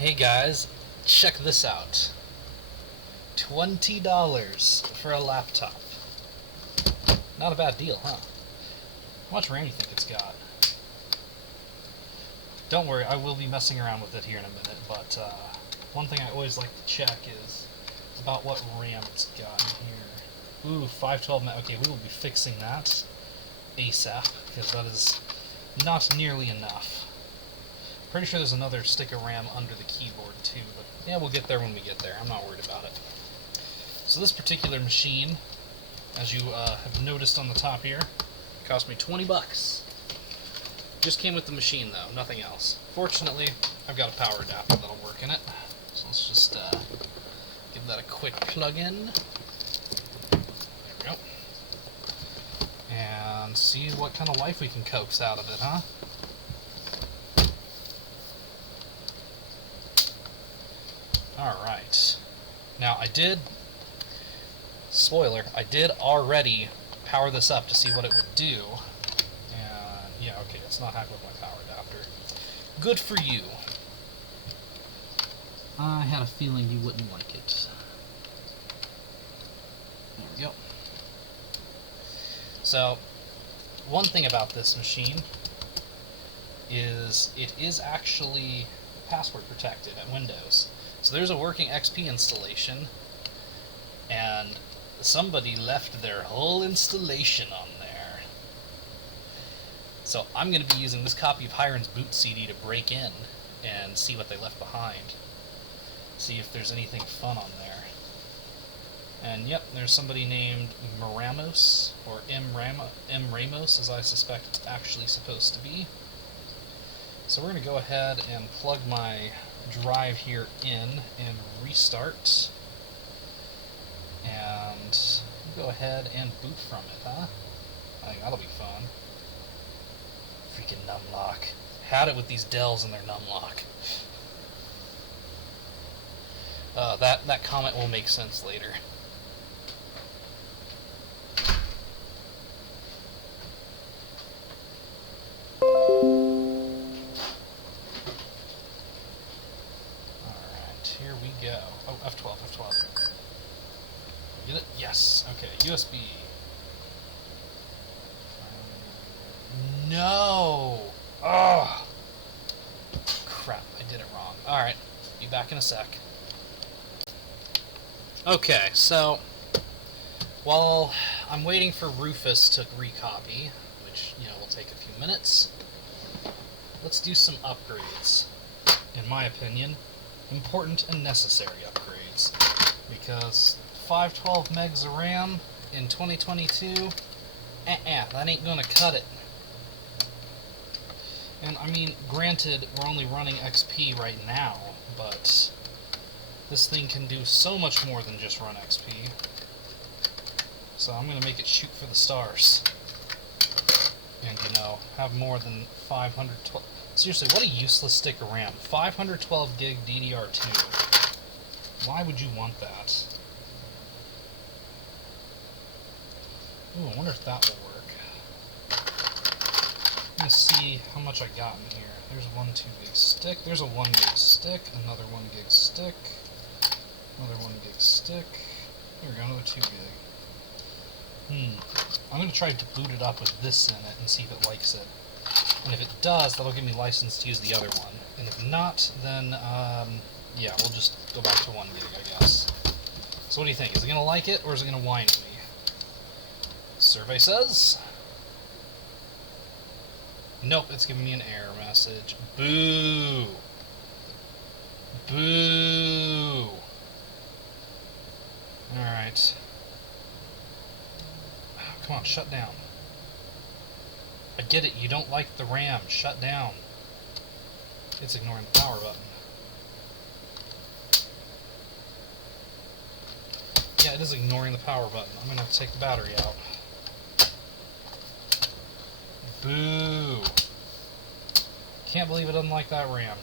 Hey guys, check this out. $20 for a laptop. Not a bad deal, huh? How much RAM do you think it's got? Don't worry, I will be messing around with it here in a minute, but one thing I always like to check is about what RAM it's got in here. Ooh, 512 meg. Okay, we will be fixing that ASAP, because that is not nearly enough. Pretty sure there's another stick of RAM under the keyboard too, but yeah, we'll get there when we get there. I'm not worried about it. So this particular machine, as you have noticed on the top here, cost me 20 bucks. Just came with the machine though, nothing else. Fortunately, I've got a power adapter that'll work in it. So let's just give that a quick plug in. There we go. And see what kind of life we can coax out of it, huh? Alright. Now I did, spoiler, I did already power this up to see what it would do. And yeah, okay, it's not happy with my power adapter. Good for you. I had a feeling you wouldn't like it. There we go. So, one thing about this machine is it is actually password protected at Windows. So there's a working XP installation, and somebody left their whole installation on there. So I'm going to be using this copy of Hiron's boot CD to break in and see what they left behind. See if there's anything fun on there. And yep, there's somebody named Ramos, or M. Ramos, as I suspect it's actually supposed to be. So we're going to go ahead and plug my drive here in and restart. And go ahead and boot from it, huh? I think that'll be fun. Freaking numlock. Had it with these Dells and their numlock. That comment will make sense later. Here we go. Oh, F12, F12. Get it? Yes. Okay, USB. No! Oh! Crap, I did it wrong. Alright, be back in a sec. Okay, so, while I'm waiting for Rufus to recopy, which, will take a few minutes, let's do some upgrades. In my opinion, important and necessary upgrades, because 512 megs of RAM in 2022, that ain't gonna cut it. And I mean, granted, we're only running XP right now, but this thing can do so much more than just run XP. So I'm gonna make it shoot for the stars, and have more than 512. Seriously, what a useless stick of RAM. 512 gig DDR2. Why would you want that? Ooh, I wonder if that will work. I'm going to see how much I got in here. There's a 1 2 gig stick. There's a 1 gig stick. Another 1 gig stick. Another 1 gig stick. There we go, another 2 gig. I'm going to try to boot it up with this in it and see if it likes it. And if it does, that'll give me license to use the other one. And if not, then, yeah, we'll just go back to 1 gig, I guess. So what do you think? Is it going to like it, or is it going to whine at me? Survey says... Nope, it's giving me an error message. Boo! Boo! Alright. Come on, shut down. I get it, you don't like the RAM. Shut down. It's ignoring the power button. Yeah, it is ignoring the power button. I'm going to have to take the battery out. Boo! Can't believe it doesn't like that RAM.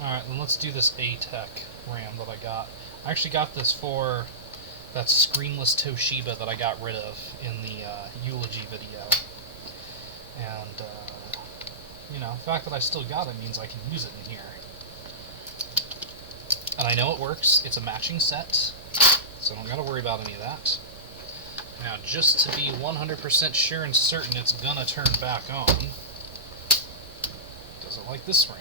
Alright, then let's do this A-Tech RAM that I got. I actually got this for that screenless Toshiba that I got rid of in the eulogy video. And, the fact that I still got it means I can use it in here. And I know it works. It's a matching set, so I don't gotta worry about any of that. Now, just to be 100% sure and certain it's gonna turn back on, does it like this RAM?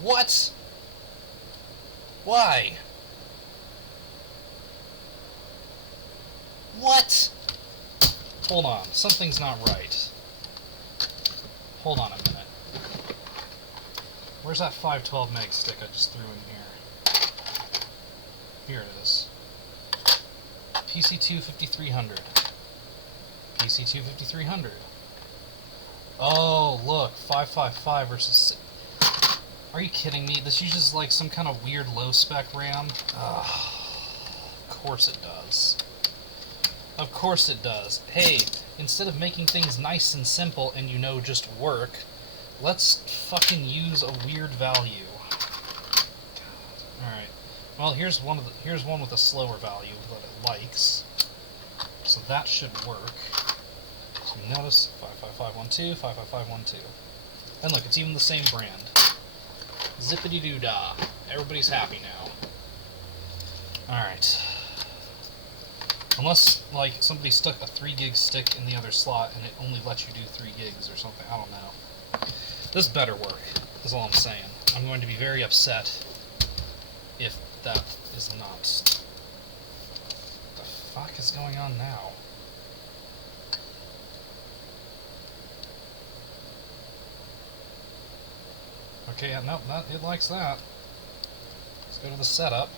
What? Why? What? Hold on, something's not right. Hold on a minute. Where's that 512 meg stick I just threw in here? Here it is. PC2 5300. PC2 5300. Oh, look, 555 versus... Are you kidding me? This uses like some kind of weird low-spec RAM? Ugh. Of course it does. Of course it does. Hey, instead of making things nice and simple and just work, let's fucking use a weird value. Alright. Well, here's one with a slower value that it likes. So that should work. So notice 55512, 55512. And look, it's even the same brand. Zippity-doo-dah. Everybody's happy now. Alright. Unless, like, somebody stuck a 3 gig stick in the other slot and it only lets you do 3 gigs or something. I don't know. This better work, is all I'm saying. I'm going to be very upset if that is not. What the fuck is going on now? Okay, yeah, nope, it likes that. Let's go to the setup.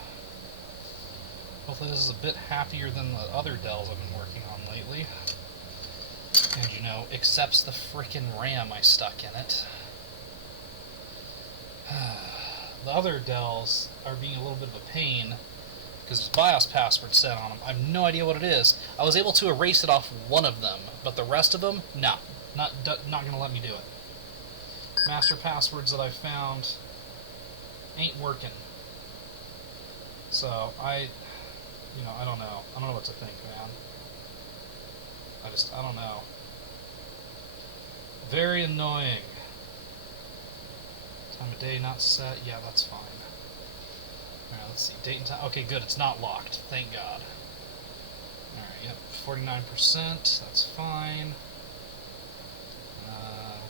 Hopefully this is a bit happier than the other Dells I've been working on lately. And, accepts the frickin' RAM I stuck in it. The other Dells are being a little bit of a pain because there's BIOS password set on them. I have no idea what it is. I was able to erase it off one of them, but the rest of them, no, not going to let me do it. Master passwords that I found ain't working. So I don't know. I don't know what to think, man. I don't know. Very annoying. Time of day not set. Yeah, that's fine. Alright, let's see. Date and time. Okay, good. It's not locked. Thank God. Alright, yep. 49%. That's fine.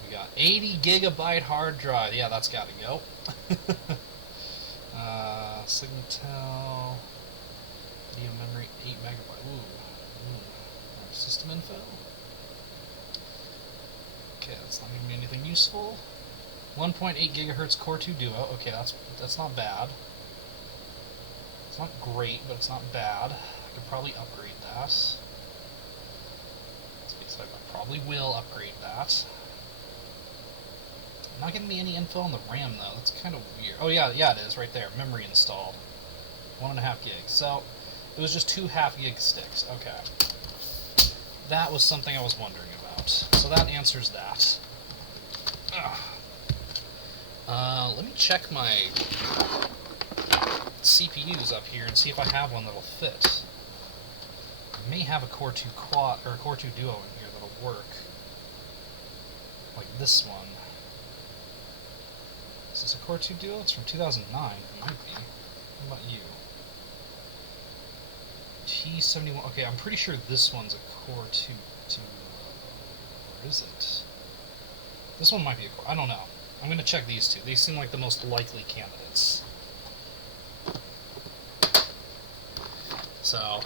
We got 80 gigabyte hard drive. Yeah, that's got to go. Signatel. Video memory 8 megabyte. Ooh. System info. Okay, that's not giving me anything useful. 1.8 gigahertz Core 2 Duo. Okay, that's not bad. It's not great, but it's not bad. I could probably upgrade that. I probably will upgrade that. Not giving me any info on the RAM though. That's kind of weird. Oh yeah, it is right there. Memory installed. 1.5 gigs. So it was just 2 half gig sticks. Okay. That was something I was wondering about. So that answers that. Let me check my CPUs up here and see if I have one that'll fit. I may have a Core 2 Quad or a Core 2 Duo in here that'll work. Like this one. Is this a Core 2 Duo? It's from 2009. It might be. What about you? T71. Okay, I'm pretty sure this one's a Core 2 Duo. Or is it? This one might be a Core. I don't know. I'm going to check these two. These seem like the most likely candidates. So,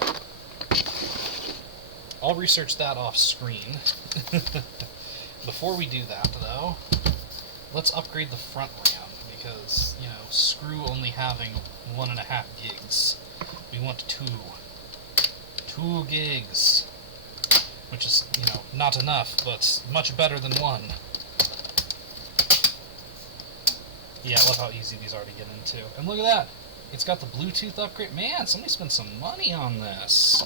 I'll research that off screen. Before we do that, though, let's upgrade the front RAM, because, screw only having 1.5 gigs. We want 2. 2 gigs. Which is, not enough, but much better than 1. Yeah, I love how easy these are to get into. And look at that! It's got the Bluetooth upgrade. Man, somebody spent some money on this.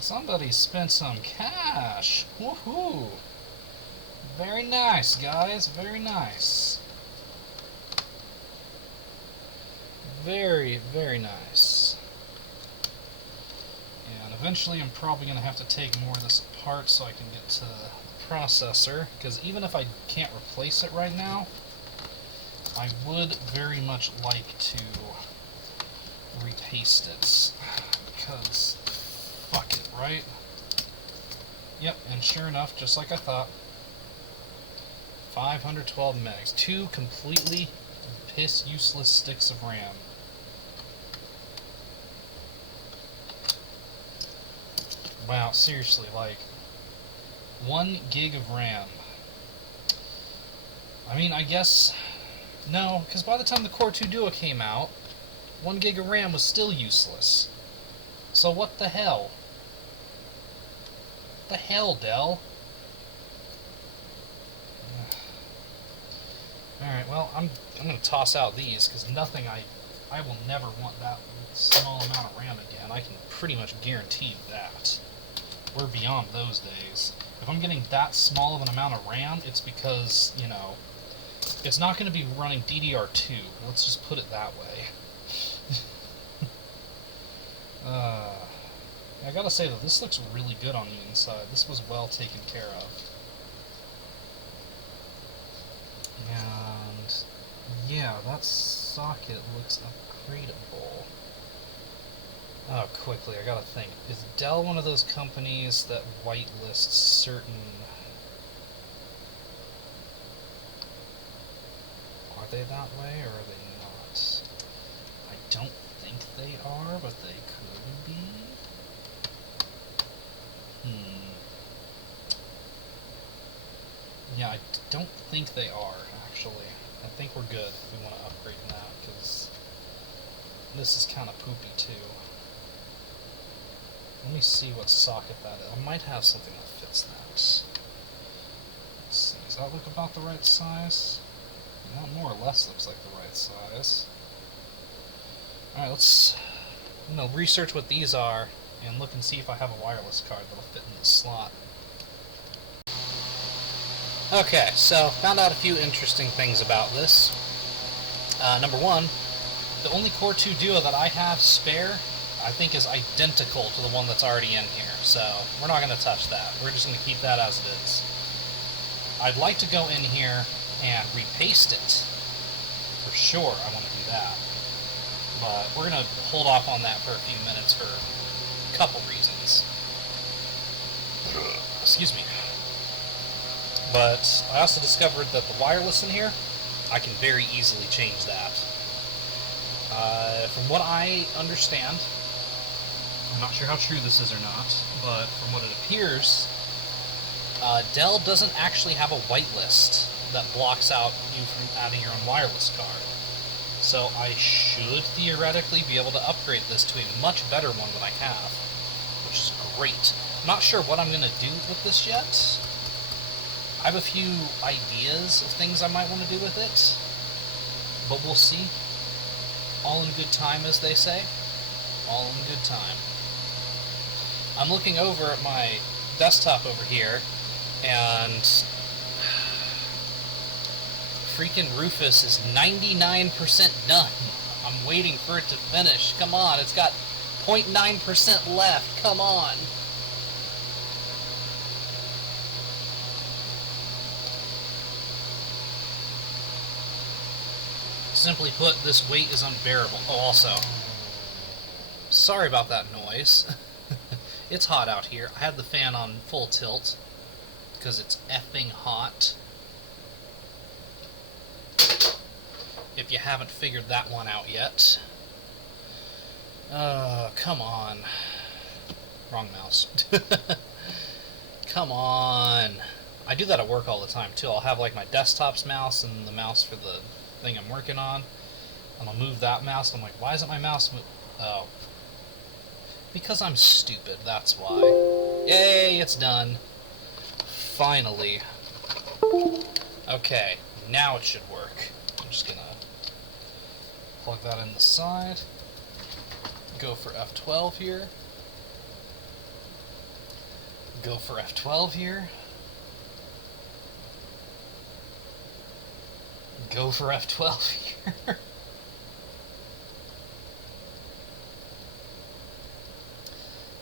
Somebody spent some cash. Woohoo! Very nice, guys. Very nice. Very, very nice. And eventually I'm probably going to have to take more of this apart so I can get to the processor, because even if I can't replace it right now, I would very much like to repaste it, because fuck it, right? Yep, and sure enough, just like I thought, 512 megs. 2 completely piss-useless sticks of RAM. Wow, seriously, like, 1 gig of RAM. I mean, I guess... No, because by the time the Core 2 Duo came out, 1 gig of RAM was still useless. So what the hell? What the hell, Dell? Alright, well, I'm going to toss out these, because nothing I will never want that small amount of RAM again. I can pretty much guarantee that. We're beyond those days. If I'm getting that small of an amount of RAM, it's because, you know, it's not going to be running DDR2. Let's just put it that way. I gotta say that this looks really good on the inside. This was well taken care of. And yeah, that socket looks upgradable. Oh, quickly, I gotta think. Is Dell one of those companies that whitelists certain... Are they that way, or are they not? I don't think they are, but they could be. Yeah, I don't think they are, actually. I think we're good if we want to upgrade that, because this is kind of poopy, too. Let me see what socket that is. I might have something that fits that. Let's see, does that look about the right size? That more or less looks like the right size. Alright, let's research what these are and look and see if I have a wireless card that'll fit in this slot. Okay, so found out a few interesting things about this. Number one, the only Core 2 Duo that I have spare, I think, is identical to the one that's already in here, so we're not going to touch that. We're just going to keep that as it is. I'd like to go in here and repaste it. For sure, I want to do that. But we're going to hold off on that for a few minutes for a couple reasons. Excuse me. But I also discovered that the wireless in here, I can very easily change that. From what I understand, I'm not sure how true this is or not, but from what it appears, Dell doesn't actually have a whitelist that blocks out you from adding your own wireless card. So I should theoretically be able to upgrade this to a much better one than I have, which is great. I'm not sure what I'm going to do with this yet. I have a few ideas of things I might want to do with it, but we'll see. All in good time, as they say. All in good time. I'm looking over at my desktop over here, and freaking Rufus is 99% done. I'm waiting for it to finish. Come on, it's got 0.9% left. Come on. Simply put, this wait is unbearable. Oh, also, sorry about that noise. It's hot out here. I had the fan on full tilt because it's effing hot. If you haven't figured that one out yet. Come on. Wrong mouse. Come on. I do that at work all the time, too. I'll have, like, my desktop's mouse and the mouse for the thing I'm working on, and I'll move that mouse, and I'm like, why isn't my mouse move? Oh. Because I'm stupid, that's why. Yay, it's done. Finally. Okay, now it should work. I'm just gonna plug that in the side. Go for F12 here. Go for F12 here. Go for F12 here.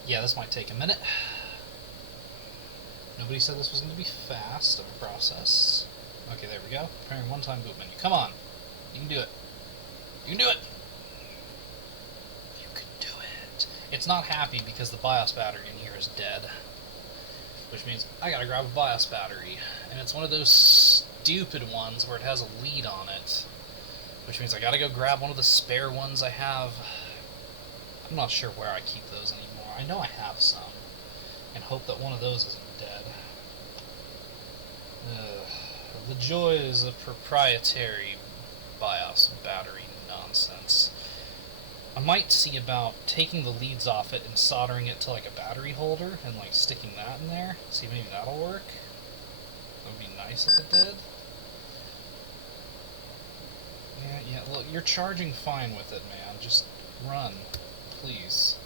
Yeah, this might take a minute. Nobody said this was going to be fast of a process. Okay, there we go. Preparing one-time boot menu. Come on! You can do it. You can do it! You can do it! It's not happy because the BIOS battery in here is dead. Which means I gotta grab a BIOS battery. And it's one of those stupid ones where it has a lead on it. Which means I gotta go grab one of the spare ones I have. I'm not sure where I keep those anymore. I know I have some. And hope that one of those isn't dead. The joys of proprietary BIOS battery nonsense. I might see about taking the leads off it and soldering it to like a battery holder and like sticking that in there. See, maybe that'll work. That would be nice if it did. Yeah, look, you're charging fine with it, man. Just run, please.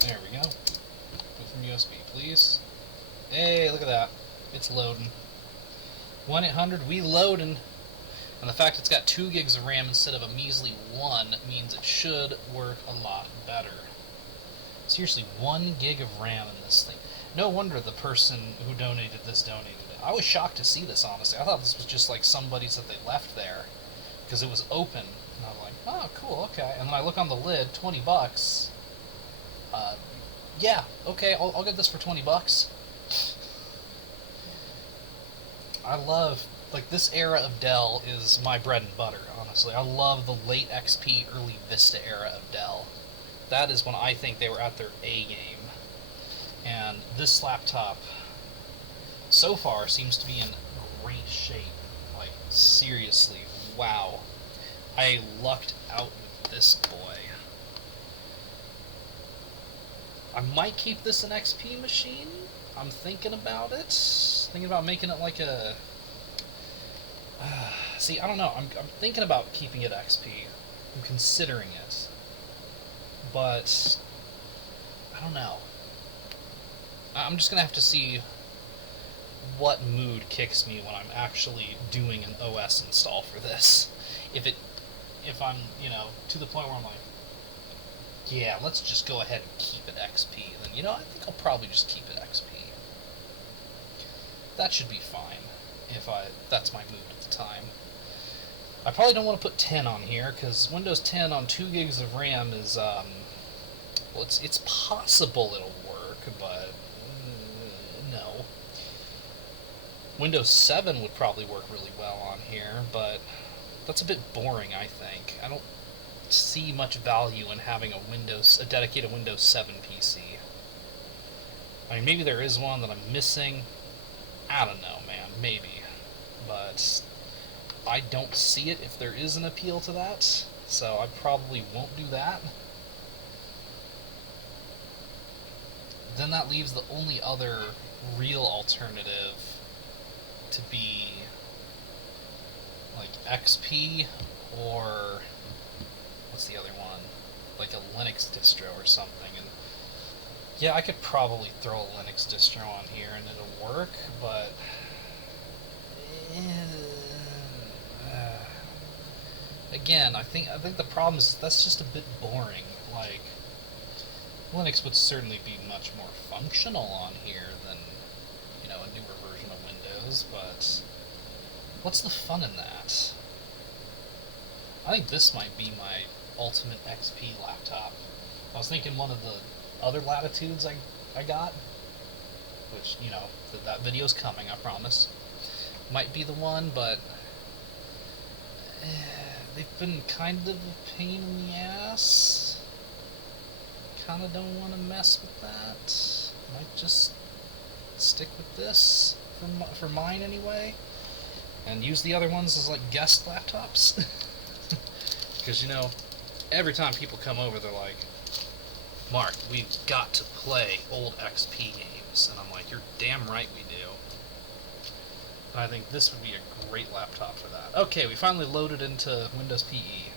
There we go. Go from USB, please. Hey, look at that. It's loading. 1-800, we loading. And the fact it's got 2 gigs of RAM instead of a measly 1 means it should work a lot better. Seriously, 1 gig of RAM in this thing. No wonder the person who donated this donated it. I was shocked to see this, honestly. I thought this was just like somebody's that they left there. Because it was open. And I'm like, oh, cool, okay. And then I look on the lid, 20 bucks. Yeah, okay, I'll get this for 20 bucks. I love, like, this era of Dell is my bread and butter, honestly. I love the late XP, early Vista era of Dell. That is when I think they were at their A game. And this laptop, so far, seems to be in great shape. Like, seriously, wow. I lucked out with this boy. I might keep this an XP machine. I'm thinking about it. Thinking about making it like a... see, I don't know. I'm thinking about keeping it XP. I'm considering it. But... I don't know. I'm just going to have to see what mood kicks me when I'm actually doing an OS install for this. If I'm, you know, to the point where I'm like, yeah, let's just go ahead and keep it XP, then, you know, I think I'll probably just keep it XP. That should be fine, if that's my mood at the time. I probably don't want to put 10 on here, because Windows 10 on 2 gigs of RAM is, well, it's possible it'll work, but no. Windows 7 would probably work really well on here, but that's a bit boring, I think. I don't see much value in having a dedicated Windows 7 PC. I mean, maybe there is one that I'm missing. I don't know, man. Maybe. But I don't see it if there is an appeal to that, so I probably won't do that. Then that leaves the only other real alternative to be like XP or what's the other one? Like a Linux distro or something. And yeah, I could probably throw a Linux distro on here and it'll work, but again, I think the problem is that's just a bit boring. Like, Linux would certainly be much more functional on here than, you know, a newer version of Windows, but what's the fun in that? I think this might be my ultimate XP laptop. I was thinking one of the other Latitudes I got, which, you know, that video's coming, I promise, might be the one, but they've been kind of a pain in the ass. Kind of don't want to mess with that. Might just stick with this for mine anyway, and use the other ones as like guest laptops. Because, you know, every time people come over, they're like, Mark, we've got to play old XP games. And I'm like, you're damn right we do. And I think this would be a great laptop for that. Okay, we finally loaded into Windows PE.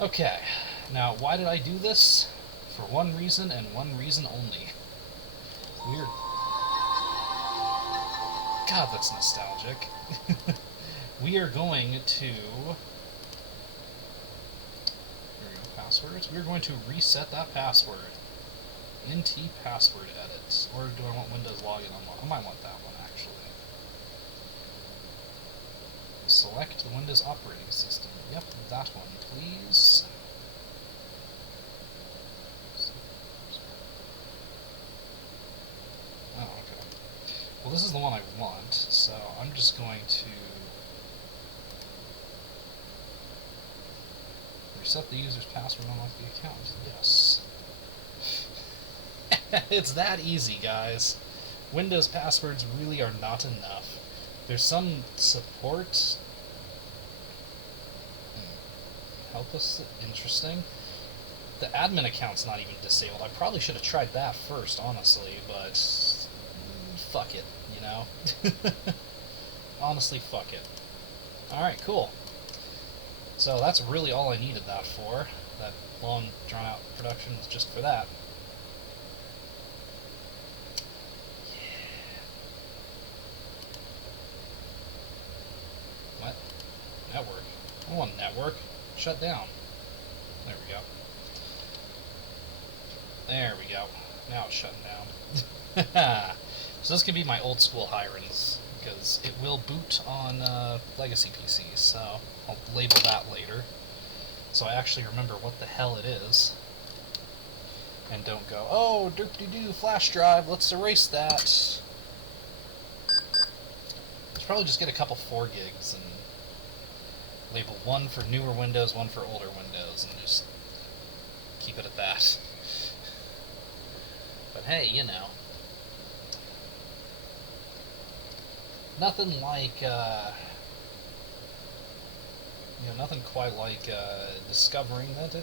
Okay, now why did I do this? For one reason and one reason only. Weird. God, that's nostalgic. We are going to... passwords. We're going to reset that password. NT password edit. or do I want Windows Login Unlocked? I might want that one, actually. Select the Windows operating system. Yep, that one, please. Oh, okay. Well, this is the one I want, so I'm just going to reset the user's password and unlock the account. Yes. It's that easy, guys. Windows passwords really are not enough. There's some support. Help us. Interesting. The admin account's not even disabled. I probably should have tried that first, honestly, but fuck it, you know? Honestly, fuck it. Alright, cool. So that's really all I needed that for. That long, drawn-out production was just for that. What? Network. I want network. Shut down. There we go. There we go. Now it's shutting down. So this can be my old school Hirons, because it will boot on legacy PCs, so I'll label that later. So I actually remember what the hell it is. And don't go, oh, derp-de-doo, flash drive, let's erase that. Let's probably just get a couple 4 gigs and label one for newer Windows, one for older Windows, and just keep it at that. But hey, you know. Nothing like, nothing quite like discovering that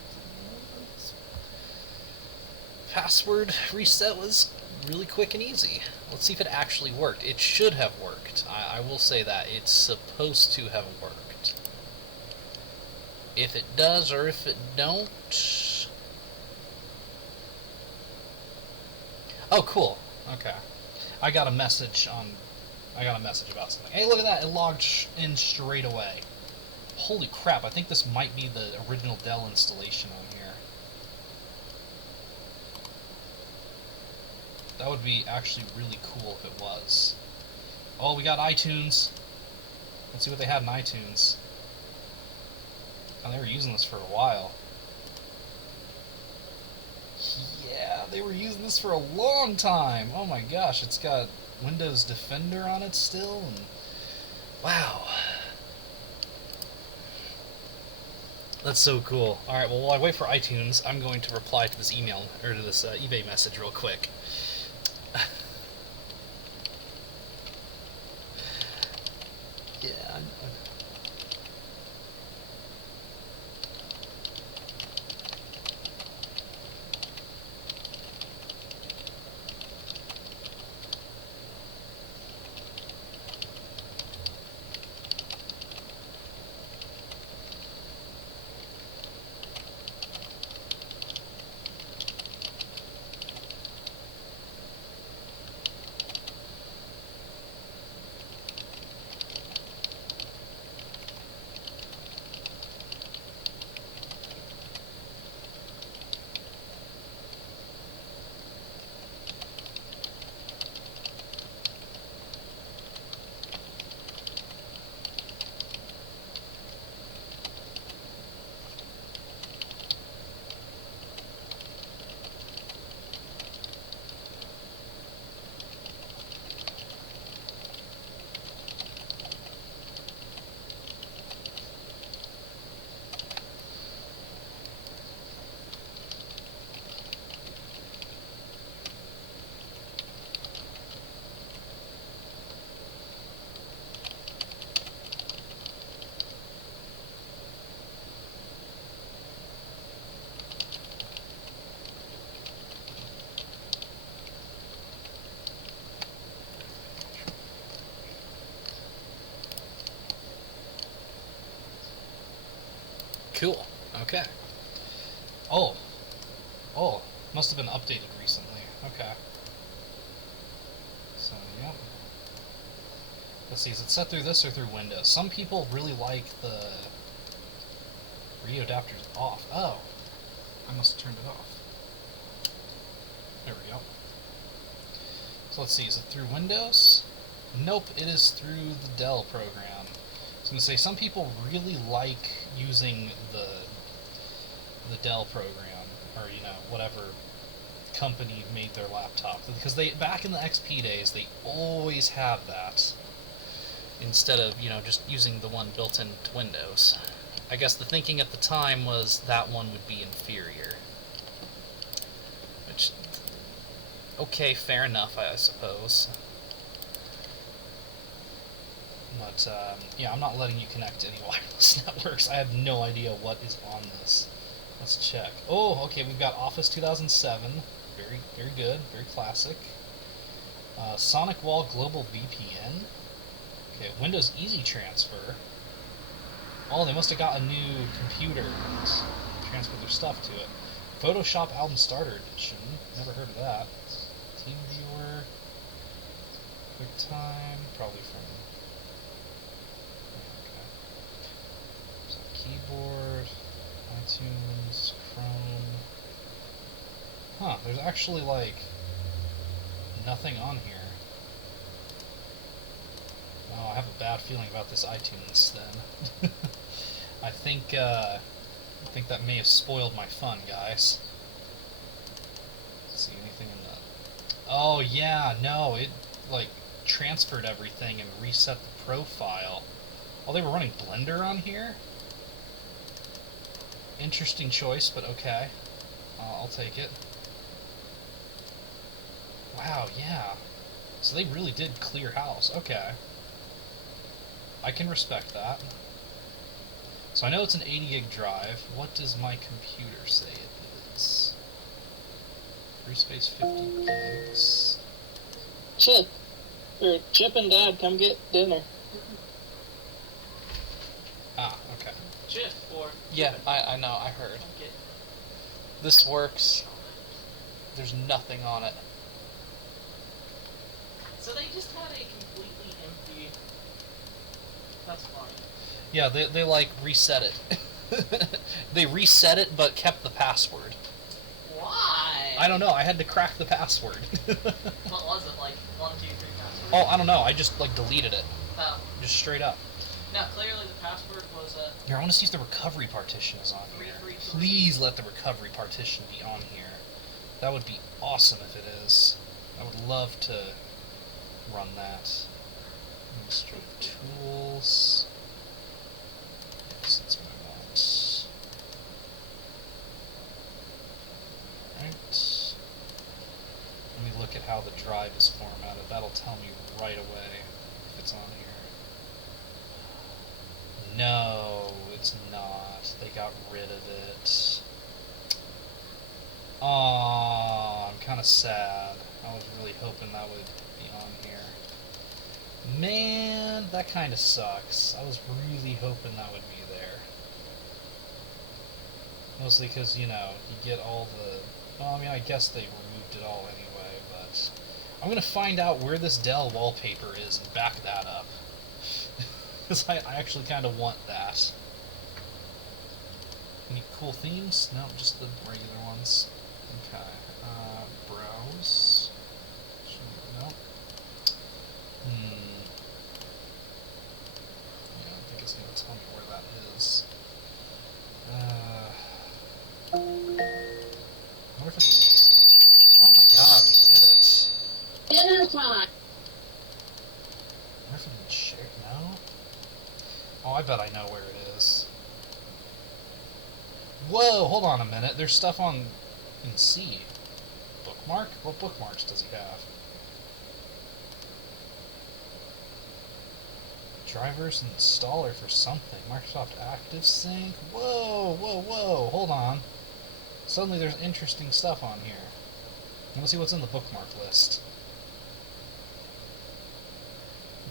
password reset was really quick and easy. Let's see if it actually worked. It should have worked. I will say that. It's supposed to have worked. If it does or if it don't... Oh, cool. Okay. I got a message about something. Hey, look at that. It logged in straight away. Holy crap. I think this might be the original Dell installation on here. That would be actually really cool if it was. Oh, we got iTunes. Let's see what they had in iTunes. Oh, they were using this for a while. Yeah, they were using this for a long time. Oh my gosh, it's got Windows Defender on it still, and wow. That's so cool. Alright, well, while I wait for iTunes, I'm going to reply to this email, or to this eBay message real quick. Yeah, cool. Okay. Oh. Oh. Must have been updated recently. Okay. So, yep. Let's see, is it set through this or through Windows? Some people really like the radio adapters off. Oh. I must have turned it off. There we go. So let's see, is it through Windows? Nope, it is through the Dell program. So I'm going to say some people really like using the Dell program, or whatever company made their laptop, because they back in the XP days they always had that instead of just using the one built into Windows. I guess the thinking at the time was that one would be inferior. Which, okay, fair enough, I suppose. But, yeah, I'm not letting you connect to any wireless networks. I have no idea what is on this. Let's check. Oh, okay, we've got Office 2007. Very, very good. Very classic. Sonic Wall Global VPN. Okay, Windows Easy Transfer. Oh, they must have got a new computer and transferred their stuff to it. Photoshop Album Starter Edition. Never heard of that. TeamViewer. QuickTime. Probably from... Okay. So keyboard. iTunes. Chrome. Huh, there's actually, like, nothing on here. Oh, I have a bad feeling about this iTunes, then. I think that may have spoiled my fun, guys. Let's see, anything in the... Oh, yeah, no, it, like, transferred everything and reset the profile. Oh, they were running Blender on here? Interesting choice, but okay. I'll take it. Wow, yeah. So they really did clear house. Okay. I can respect that. So I know it's an 80 gig drive. What does my computer say it is? Free space 50 gigs. Chip and Dad, come get dinner. Ah, okay. Chip or... Yeah, I know, I heard. Okay. This works. There's nothing on it. So they just had a completely empty... That's fine. Yeah, they like reset it. They reset it but kept the password. Why? I don't know, I had to crack the password. What was it, like 1, 2, 3 password? Oh, I don't know, I just like deleted it. Oh. Just straight up. Now, clearly the password was Here, I want to see if the recovery partition is on here. 333. Please let the recovery partition be on here. That would be awesome if it is. I would love to run that. Administrative tools. Yes, that's what I want. Alright. Let me look at how the drive is formatted. That'll tell me right away if it's on here. No, it's not. They got rid of it. Aww, I'm kind of sad. I was really hoping that would be on here. Man, that kind of sucks. I was really hoping that would be there. Mostly because, you get all the... Well, I mean, I guess they removed it all anyway, but... I'm going to find out where this Dell wallpaper is and back that up. Because I actually kind of want that. Any cool themes? No, just the regular ones. Okay. Browse. No. Yeah, I don't think it's going to tell me where that is. I wonder if it's... Oh my god, we did it. Dinner time. I wonder if it can share... No? Oh, I bet I know where it is. Whoa, hold on a minute. There's stuff in C. Bookmark? What bookmarks does he have? Drivers installer for something. Microsoft ActiveSync? Whoa, whoa, whoa. Hold on. Suddenly there's interesting stuff on here. Let's see what's in the bookmark list.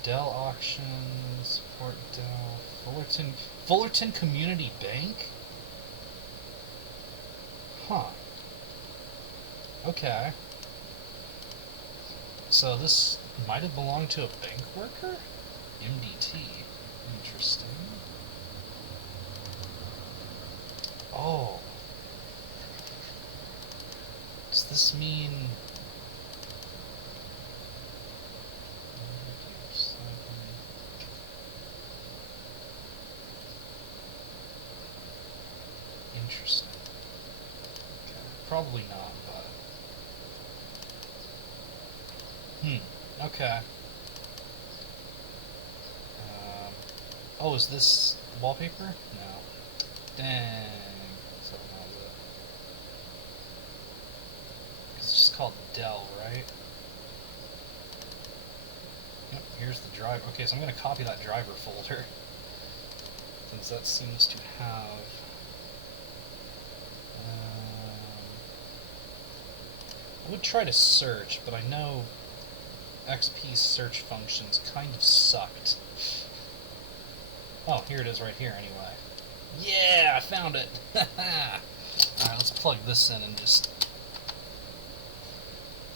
Dell auctions, support Dell, Fullerton Community Bank? Huh. Okay. So this might have belonged to a bank worker? MDT. Interesting. Oh. Does this mean... probably not, but... okay. Oh, is this wallpaper? No. Dang. So that was it. It's just called Dell, right? Yep, here's the driver. Okay, so I'm going to copy that driver folder, since that seems to have... I would try to search, but I know XP's search functions kind of sucked. Oh, here it is right here anyway. Yeah, I found it! Alright, let's plug this in and just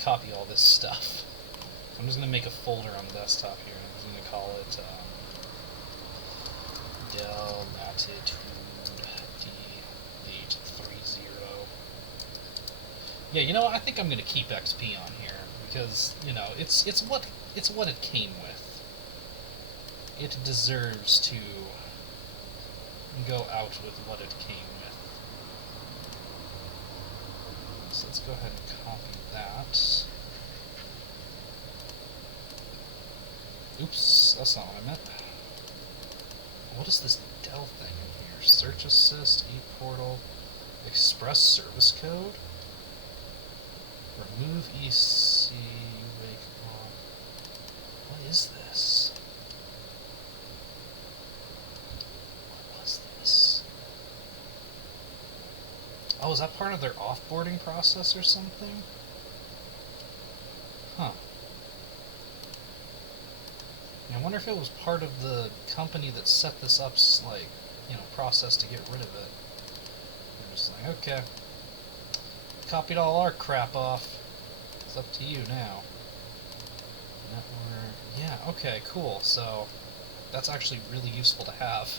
copy all this stuff. I'm just going to make a folder on the desktop here, and I'm just going to call it Dell Latitude D830. Yeah, you know what? I think I'm going to keep XP on here because, you know, it's what it came with. It deserves to go out with what it came with. So let's go ahead and copy that. Oops, that's not what I meant. What is this Dell thing in here? Search Assist, ePortal, Express Service Code? Remove EC, wake on. What is this? What was this? Oh, is that part of their offboarding process or something? Huh. I wonder if it was part of the company that set this up, like, you know, process to get rid of it. They're just like, okay. Copied all our crap off. It's up to you now. Network. Yeah, okay, cool. So, that's actually really useful to have.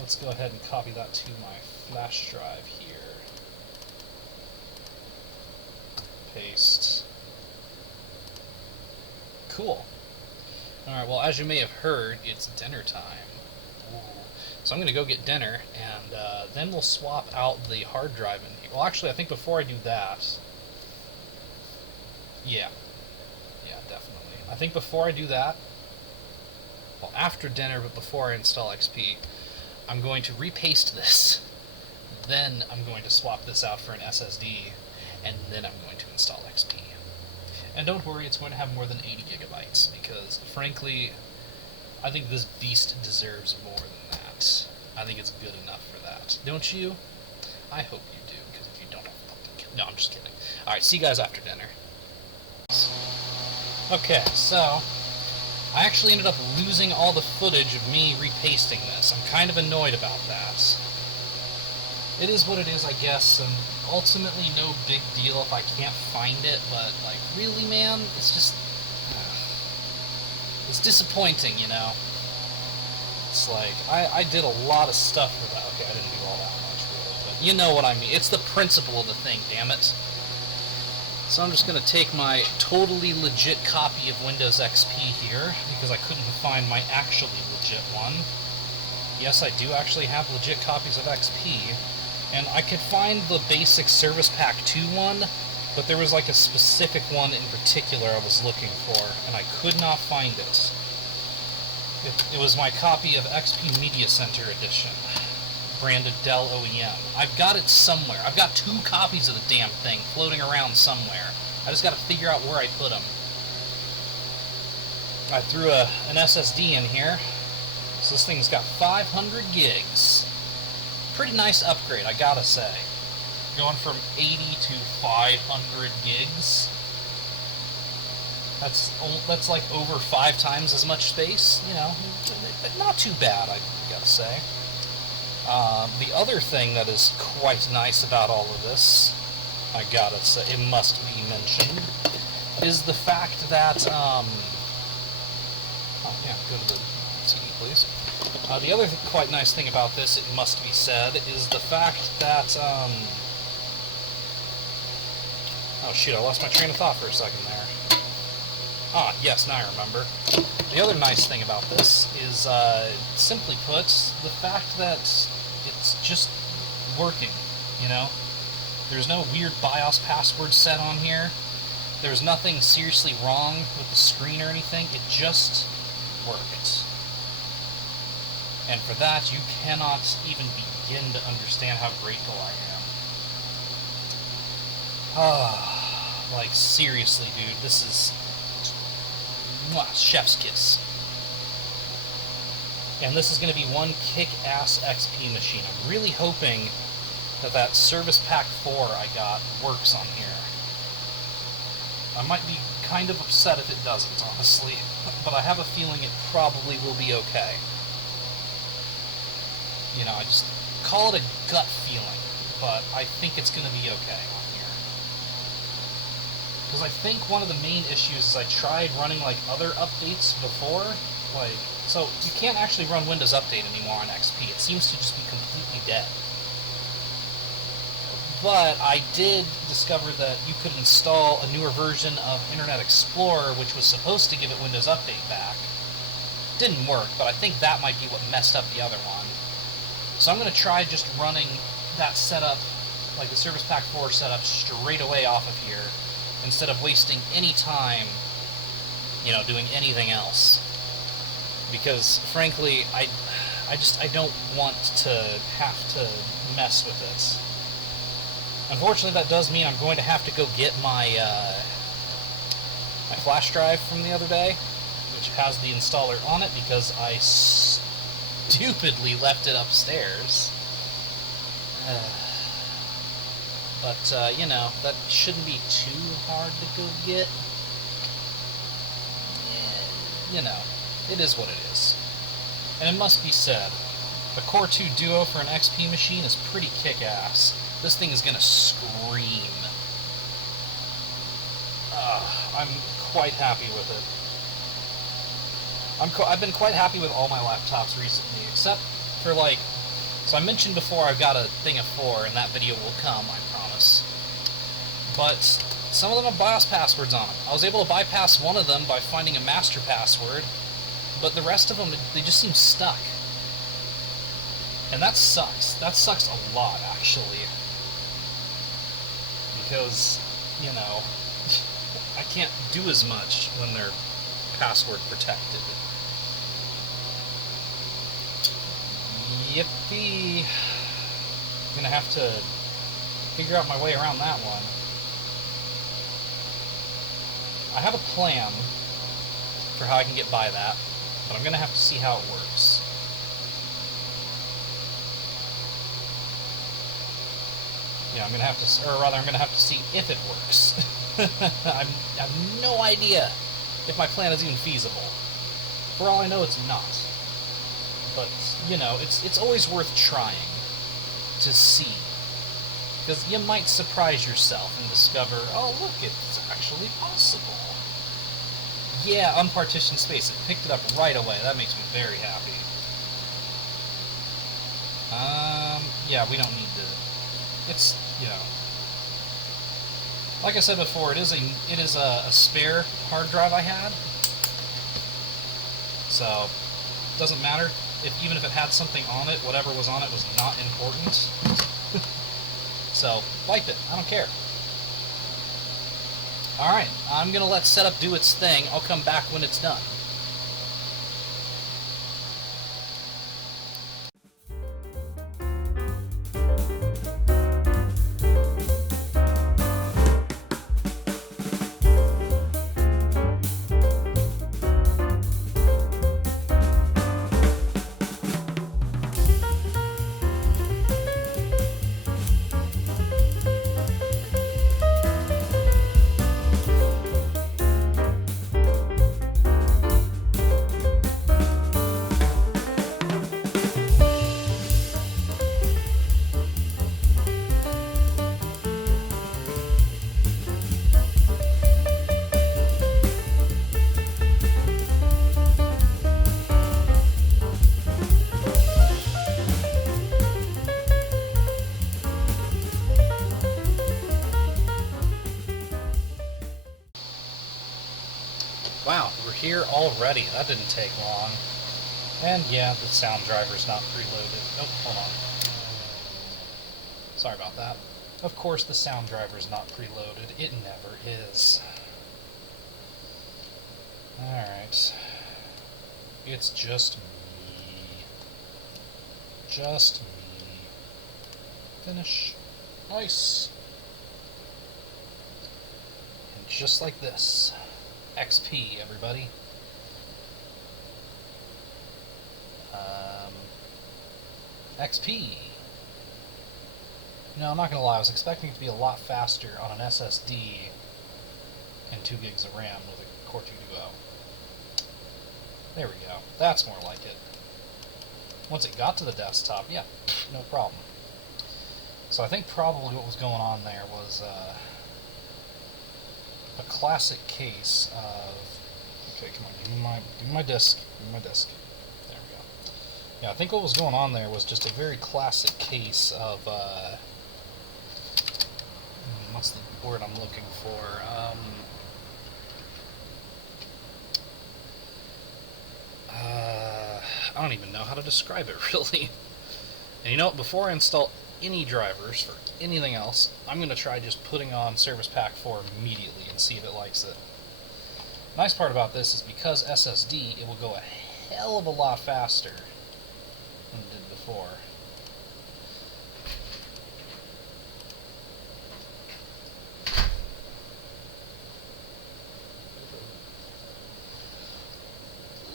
Let's go ahead and copy that to my flash drive here. Paste. Cool. Alright, well, as you may have heard, it's dinner time. Ooh. So I'm going to go get dinner, and then we'll swap out the hard drive in here. Well, actually, I think before I do that... Yeah, definitely. I think before I do that, well, after dinner, but before I install XP, I'm going to repaste this. Then I'm going to swap this out for an SSD, and then I'm going to install XP. And don't worry, it's going to have more than 80 gigabytes, because, frankly, I think this beast deserves more than that. I think it's good enough for that. Don't you? I hope you do, because if you don't have fucking... No, I'm just kidding. Alright, see you guys after dinner. Okay, so... I actually ended up losing all the footage of me repasting this. I'm kind of annoyed about that. It is what it is, I guess, and ultimately no big deal if I can't find it, but, like, really, man? It's just... it's disappointing, you know? It's like, I did a lot of stuff for that. Okay, I didn't do all that much, really, but you know what I mean. It's the principle of the thing, damn it. So I'm just going to take my totally legit copy of Windows XP here, because I couldn't find my actually legit one. Yes, I do actually have legit copies of XP, and I could find the basic Service Pack 2 one, but there was like a specific one in particular I was looking for, and I could not find it. It was my copy of XP Media Center Edition, branded Dell OEM. I've got it somewhere. I've got 2 copies of the damn thing floating around somewhere. I just got to figure out where I put them. I threw an SSD in here, so this thing's got 500 gigs. Pretty nice upgrade, I gotta say. Going from 80 to 500 gigs. That's like over 5 times as much space, you know. Not too bad, I gotta say. The other thing that is quite nice about all of this, I gotta say, it must be mentioned, is the fact that, oh yeah, go to the CD, please. The other quite nice thing about this, it must be said, is the fact that, oh shoot, I lost my train of thought for a second there. Ah, yes, now I remember. The other nice thing about this is, simply put, the fact that it's just working, you know? There's no weird BIOS password set on here. There's nothing seriously wrong with the screen or anything. It just worked. And for that, you cannot even begin to understand how grateful I am. Ah, like seriously, dude, this is chef's kiss. And this is going to be one kick-ass XP machine. I'm really hoping that that Service Pack 4 I got works on here. I might be kind of upset if it doesn't, honestly, but I have a feeling it probably will be okay. You know, I just call it a gut feeling, but I think it's going to be okay on here. Because I think one of the main issues is I tried running like other updates before, like, so you can't actually run Windows Update anymore on XP. It seems to just be completely dead. But I did discover that you could install a newer version of Internet Explorer, which was supposed to give it Windows Update back. Didn't work, but I think that might be what messed up the other one. So I'm going to try just running that setup, like the Service Pack 4 setup, straight away off of here, instead of wasting any time, you know, doing anything else. Because, frankly, I don't want to have to mess with this. Unfortunately, that does mean I'm going to have to go get my my flash drive from the other day, which has the installer on it, because I stupidly left it upstairs. But, you know, that shouldn't be too hard to go get. You know, it is what it is. And it must be said, the Core 2 Duo for an XP machine is pretty kick-ass. This thing is gonna scream. I'm quite happy with it. I've been quite happy with all my laptops recently, except for, like, so I mentioned before I've got a thing of 4, and that video will come, I promise. But some of them have BIOS passwords on them. I was able to bypass one of them by finding a master password, but the rest of them, they just seem stuck. And that sucks. That sucks a lot, actually. Because, you know, I can't do as much when they're password protected. Yippee. I'm gonna have to figure out my way around that one. I have a plan for how I can get by that, but I'm gonna have to see how it works. Yeah, I'm gonna have to, or rather, I'm gonna have to see if it works. I have no idea if my plan is even feasible. For all I know, it's not. But, you know, it's always worth trying to see. Because you might surprise yourself and discover, oh look, it's actually possible. Yeah, unpartitioned space. It picked it up right away. That makes me very happy. Yeah, we don't need to... It's, you know... Like I said before, it is a spare hard drive I had. So, doesn't matter. Even if it had something on it, whatever was on it was not important. So, wipe it. I don't care. Alright, I'm going to let setup do its thing. I'll come back when it's done. Wow, we're here already. That didn't take long. And yeah, the sound driver's not preloaded. Oh, hold on. Sorry about that. Of course, the sound driver is not preloaded. It never is. Alright. It's just me. Just me. Finish. Nice. And just like this. XP, everybody. XP. No, I'm not going to lie. I was expecting it to be a lot faster on an SSD and 2 gigs of RAM with a Core 2 Duo. There we go. That's more like it. Once it got to the desktop, yeah, no problem. So I think probably what was going on there was a classic case of... Okay, come on, give me my disk. Give me my disk. There we go. Yeah, I think what was going on there was just a very classic case of... what's the word I'm looking for? I don't even know how to describe it, really. And you know what? Before I install any drivers for anything else, I'm going to try just putting on Service Pack 4 immediately and see if it likes it. Nice part about this is because SSD, it will go a hell of a lot faster than it did before.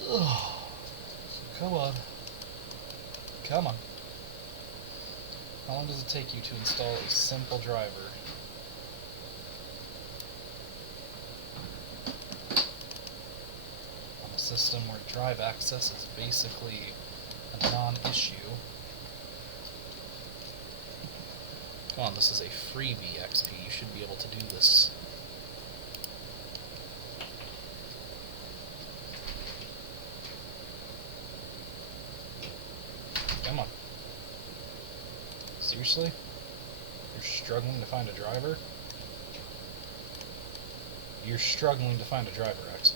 Ugh. Come on. Come on. How long does it take you to install a simple driver? On a system where drive access is basically a non-issue. Come on, this is a freebie XP. You should be able to do this. Come on. Seriously? You're struggling to find a driver? You're struggling to find a driver, XP.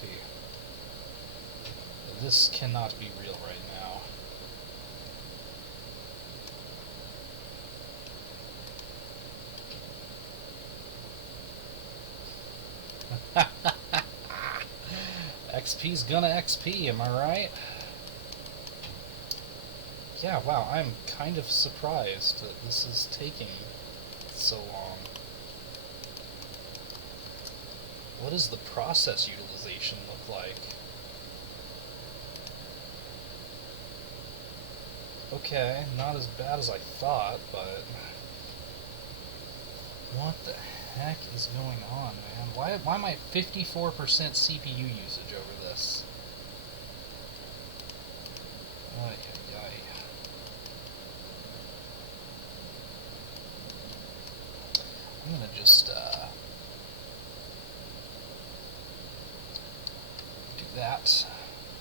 This cannot be real right now. XP's gonna XP, am I right? Yeah, wow, I'm kind of surprised that this is taking so long. What does the process utilization look like? Okay, not as bad as I thought, but... What the heck is going on, man? Why am I at 54% CPU usage over this? Ay, ay, ay. I'm gonna just do that.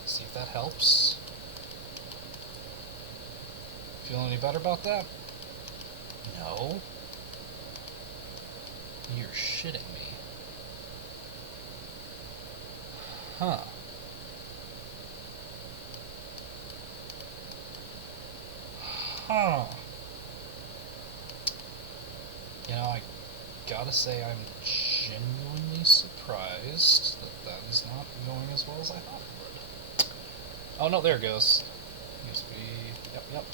See if that helps. Feel any better about that? No. You're shitting me. Huh. Huh. You know, I gotta say I'm genuinely surprised that that is not going as well as I thought it would. Oh no, there it goes. USB, yep.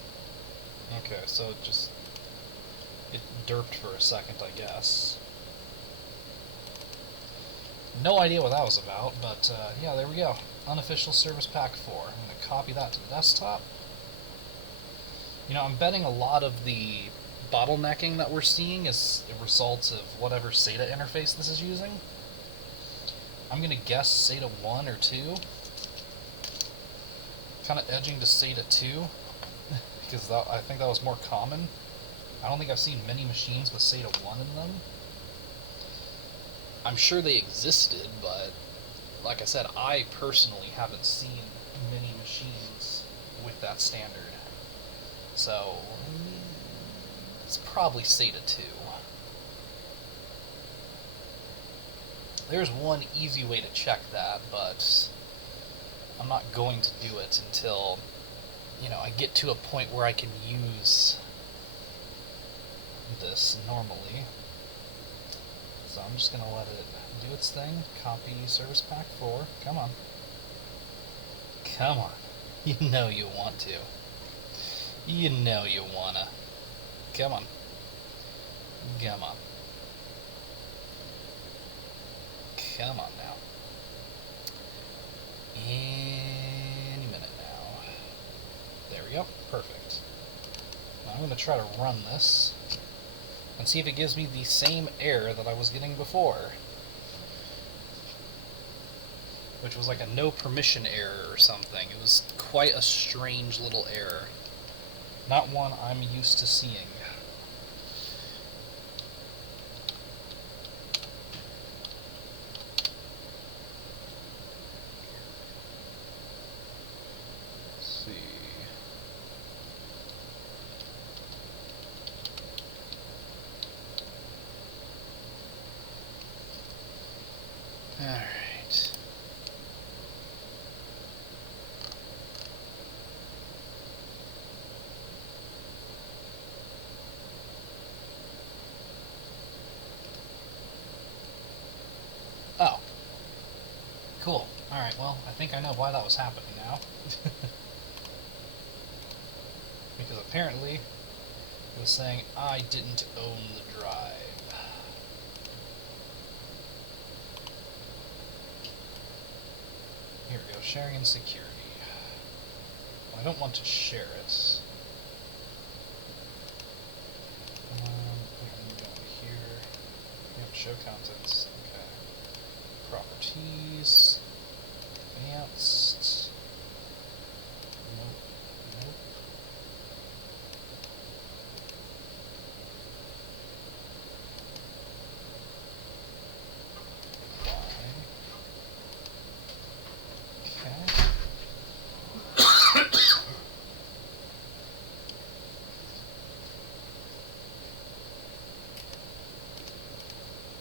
Okay, so it derped for a second, I guess. No idea what that was about, but yeah, there we go. Unofficial Service Pack 4. I'm going to copy that to the desktop. You know, I'm betting a lot of the bottlenecking that we're seeing is a result of whatever SATA interface this is using. I'm going to guess SATA 1 or 2. Kind of edging to SATA 2, because I think that was more common. I don't think I've seen many machines with SATA 1 in them. I'm sure they existed, but like I said, I personally haven't seen many machines with that standard. So, it's probably SATA 2. There's one easy way to check that, but I'm not going to do it until, you know, I get to a point where I can use this normally. So I'm just going to let it do its thing. Copy Service Pack 4. Come on. Come on. You know you want to. You know you wanna. Come on. Come on. Come on now. Any minute now. There we go. Perfect. Now I'm going to try to run this and see if it gives me the same error that I was getting before. Which was like a no permission error or something. It was quite a strange little error. Not one I'm used to seeing. Let's see. Alright. Oh. Cool. Alright, well, I think I know why that was happening now. Because apparently it was saying I didn't own the drive. Here we go, sharing and security. Well, I don't want to share it. We can go here. Yep, show contents. Okay. Properties. Advanced. Nope. Nope. Okay.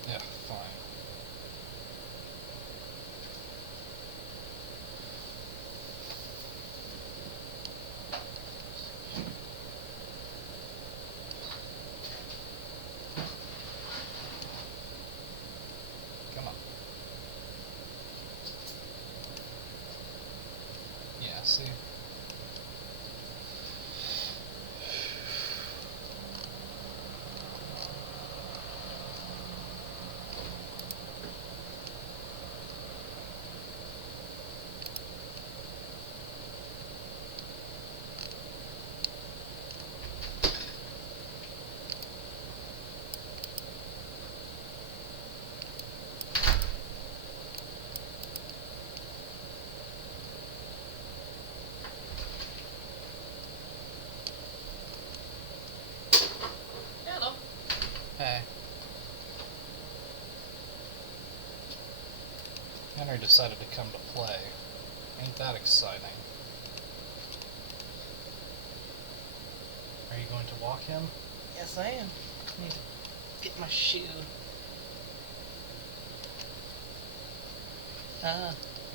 Yeah, fine. Come on. Yeah, see? Hello. Hey. Henry decided to come to play. Ain't that exciting? Are you going to walk him? Yes, I am. Need to get my shoe.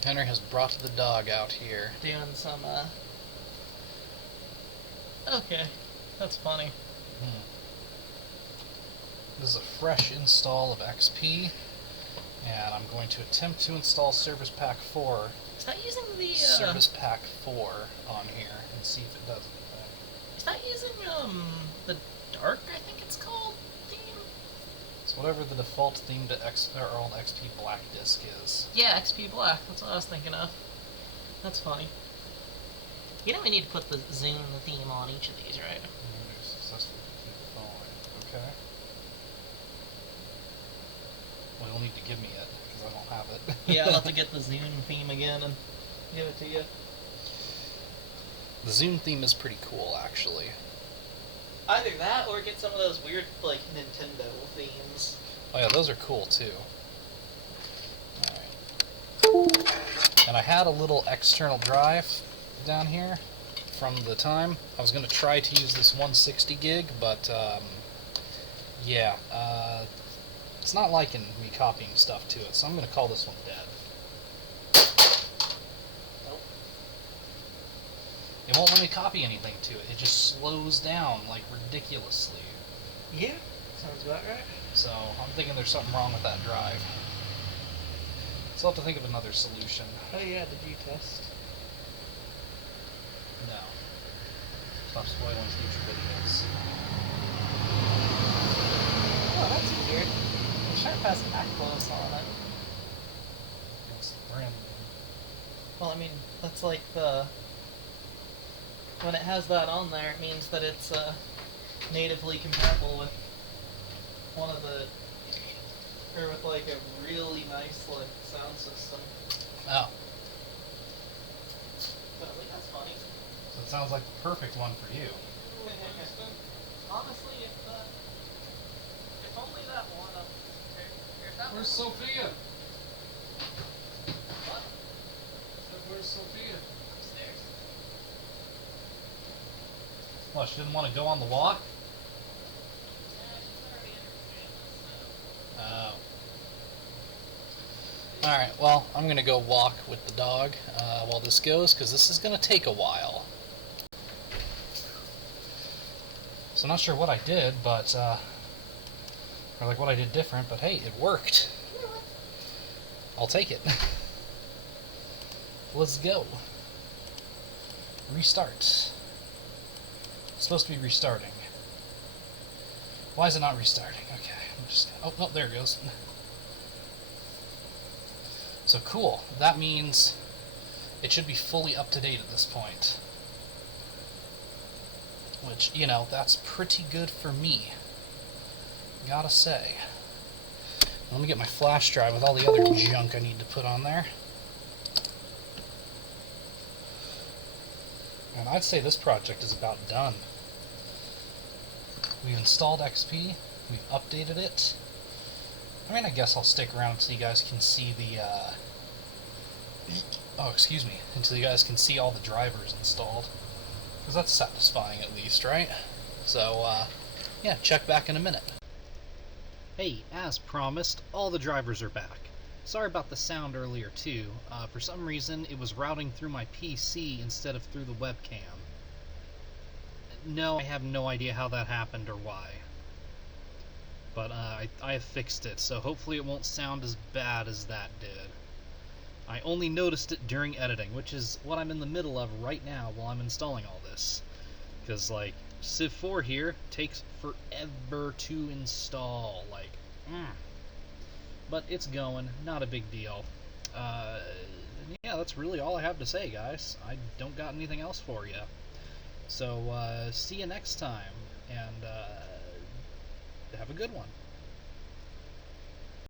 Henry has brought the dog out here. Doing some, Okay, that's funny. This is a fresh install of XP, and I'm going to attempt to install Service Pack 4, Is that using the, Service Pack 4 on here, and see if it does anything. Is that using, the dark, I think it's called, theme? It's whatever the default theme to our old XP Black disc is. Yeah, XP Black, that's what I was thinking of. That's funny. You know we need to put the Zoom theme on each of these, right? Successfully complete the following. Okay. Well, you'll need to give me it, because I don't have it. Yeah, I'll have to get the Zoom theme again and give it to you. The Zoom theme is pretty cool, actually. Either that, or get some of those weird, like, Nintendo themes. Oh yeah, those are cool, too. Alright. And I had a little external drive down here from the time. I was going to try to use this 160 gig, but, yeah, it's not liking me copying stuff to it, so I'm going to call this one dead. Nope. It won't let me copy anything to it. It just slows down, like, ridiculously. Yeah, sounds about right. So I'm thinking there's something wrong with that drive. So I'll have to think of another solution. Oh yeah, did you test? No. Stop spoiling future videos. Oh, that's weird. The sharp has Aquos on it. It's brand new. Well, I mean, that's like the... When it has that on there, it means that it's natively compatible with one of the... Or with like a really nice like sound system. Oh. But like, that's funny. So it sounds like the perfect one for you. Honestly, if only that one up there. If that Where's one Sophia? what? Where's Sophia? Upstairs? What, she didn't want to go on the walk? Yeah, she's already in her pajamas, so. Oh. Alright, well, I'm going to go walk with the dog while this goes, because this is going to take a while. So I'm not sure what I did, but, or like what I did different, but hey, it worked. I'll take it. Let's go. Restart. It's supposed to be restarting. Why is it not restarting? Okay, I'm just... Oh, no, there it goes. So cool. That means it should be fully up to date at this point. Which, you know, that's pretty good for me. Gotta say. Let me get my flash drive with all the other junk I need to put on there. And I'd say this project is about done. We've installed XP, we've updated it. I mean, I guess I'll stick around until you guys can see the, oh, excuse me, until you guys can see all the drivers installed. Because that's satisfying at least, right? So, yeah, check back in a minute. Hey, as promised, all the drivers are back. Sorry about the sound earlier too. For some reason, it was routing through my PC instead of through the webcam. No, I have no idea how that happened or why. But I have fixed it, so hopefully it won't sound as bad as that did. I only noticed it during editing, which is what I'm in the middle of right now while I'm installing all this. Because, like, Civ 4 here takes forever to install. Like, But it's going, not a big deal. Yeah, that's really all I have to say, guys. I don't got anything else for you. So, see you next time, and have a good one.